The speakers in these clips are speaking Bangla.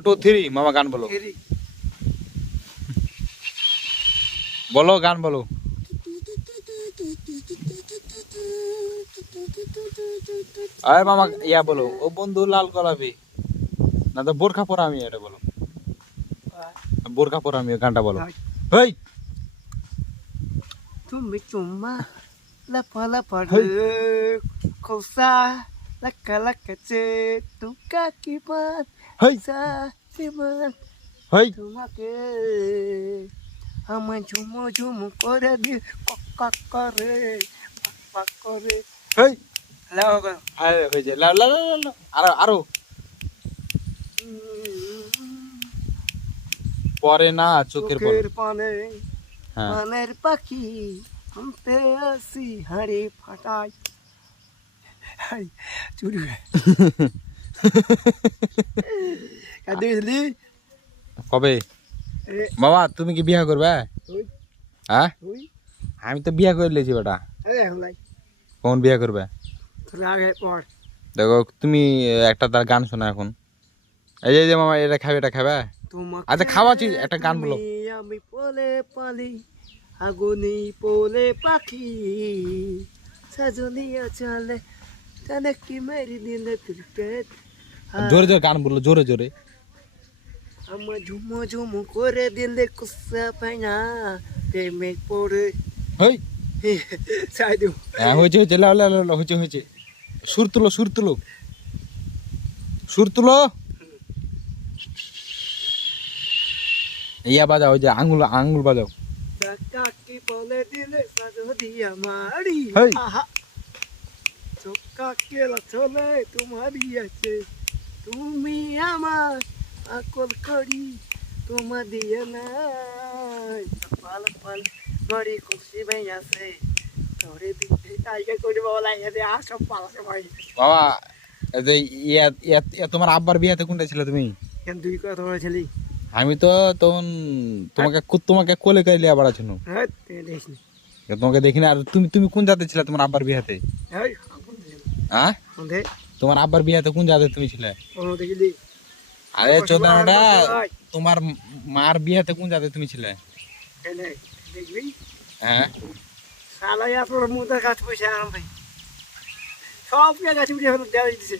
2 3 মামা গান বলো বলো গান বলো আয় মামা ইয়া বলো ও বন্ধু লাল গোলাপি না তো বোরখা পরা আমি এটা বলো বোরখা পরা আমি গানটা বলো হেই তুমি চুম্মা লাফা লাফা খোসা লাকা লাকা চে তুকা কি বাত হেই জীবন হেই তোমাকে আমার ঝুমো ঝুমো করে দি কক করে পাক করে হেই লাও গো আরে হই যায় লাও লাও লাও আরো আরো পরে না চোখের পানে হ্যাঁ পানের পাখি আমতে আসি হাড়ি ফাটাই চুরি কাদিলি কবে বাবা তুমি কি বিয়া করবে ওই হ্যাঁ ওই আমি তো বিয়া করে লেছি বেটা হলাই কোন বিয়া করবে তোর আগে পড় দেখো তুমি একটা তার গান শোনা এখন এই যে মামা এটা খাবে তোমাকে আচ্ছা খাওয়া চিজ একটা গান বলো আমি পোলে পালি আগুনি পোলে পাখি সাজনিয়া চলে তানে কি মেরি দিলে ক্রিকেট জোরে জোরে গান বললো জোরে জোরে আমার ঝুমো ঝুমো করে দিলে কুসা পাইনা প্রেমে পড়ে হেই চাই দেব হ্যাঁ হয়েছে হয়েছে লাও লাও লাও হয়েছে হয়েছে সুর তুলো সুর তুলো সুর তুলো ইয়া বাজাও ওই যে আঙ্গুল আঙ্গুল বাজাও কাকি বলে দিলে সাজনিয়া মারি হেই আহা চোখা কেলা চলে তোমারই আছে তুমি আমার আকল করি তোমার দিয়ে নাই পাল পাল মরি খুশি ভাই আছে তোরে দিতে টাইগার করে বলা এতে আর সব পালাছে ভাই বাবা এই যে ইয়া তোমার আব্বার বিয়াতে কোনটা ছিল তুমি কেন তুই কথা বলেছিলি আমি তো তখন তোমাকে কোলে করে লিয়া বাড়া ছিল হ্যাঁ দেখিস নি তোমাকে দেখিনি আর তুমি তুমি কোন জাতে ছিলে তোমার আব্বার বিয়াতে হ্যাঁ হ্যাঁ ওদের তোমার আব্বার বিয়াতে কোন জাতে তুমি ছিলে কোনো দেখিলি আরে চোদানাটা তোমার মার বিয়াতে কোন জাতে তুমি ছিলে এনে দেখবি হ্যাঁ শালাই আপনার মুদার কাছে পয়সা আরাম ভাই সব গাছ উঠে হলো দেওয়া দিছে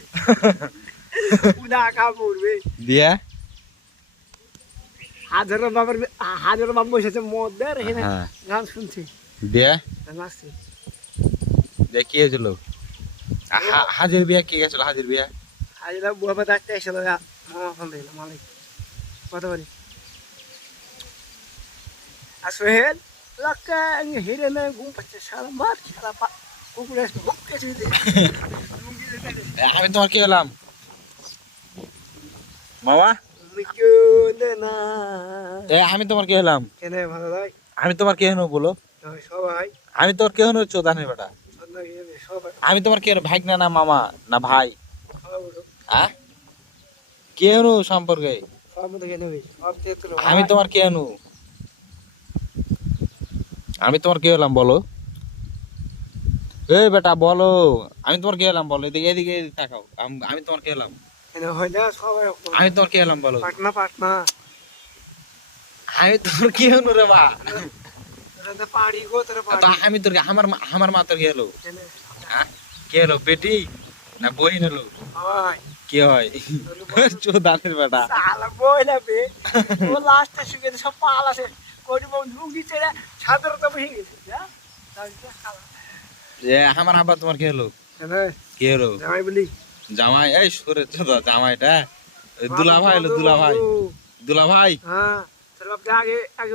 উদা কা পড়বে দিয়া হাজার বাবা বসেছে মদ দেয় এখানে হ্যাঁ গান শুনছে দিয়া নাচছে দিয়া কি হয়েছিল হাজির বিয়া কি গেছিল হাজির বিয়া হাজার বাবা ডাকতে এসেছিল মামা ফোন দিল মালিক কত বলি আর সোহেল লাক্কা হিরে না ঘুম পাচ্ছে সারা মার সারা কুকুরে আমি তোমার কি হলাম মামা না আমি তোমার কি হলাম কেন ভালো ভাই আমি তোমার কে হনো বলো সবাই আমি তোর কে হনো চোদানের বেটা সবাই আমি তোমার কে হনো ভাই না মামা না ভাই হ্যাঁ কে হনো সম্পর্কে আমি তোমার কে হনো আমি তোমার কে হলাম বলো এই বেটা বলো আমি তোমার কে হলাম বলো এদিকে এদিকে তাকাও আমি তোমার কে হলাম আমি তোমার কে হলাম বলো পাটনা পাটনা আমি তোর কি হলো রে বা পাড়ি গো তোর তো আমি তোর আমার মা তোর কি হলো হ্যাঁ কে হলো বেটি না বহিন হলো কি হয় চোদানের বেটা সালা বই না বে ও লাস্টে শুকে সব পাল আছে কোটি বউ লুঙ্গি ছেড়ে ছাদর তো বহি গেছে হ্যাঁ এ আমার আব্বা তোমার কি হলো কি হলো জামাই বলি জামাই এই সরে চোদা জামাইটা দুলা ভাই হলো দুলা ভাই হ্যাঁ তোর বাপ আগে আগে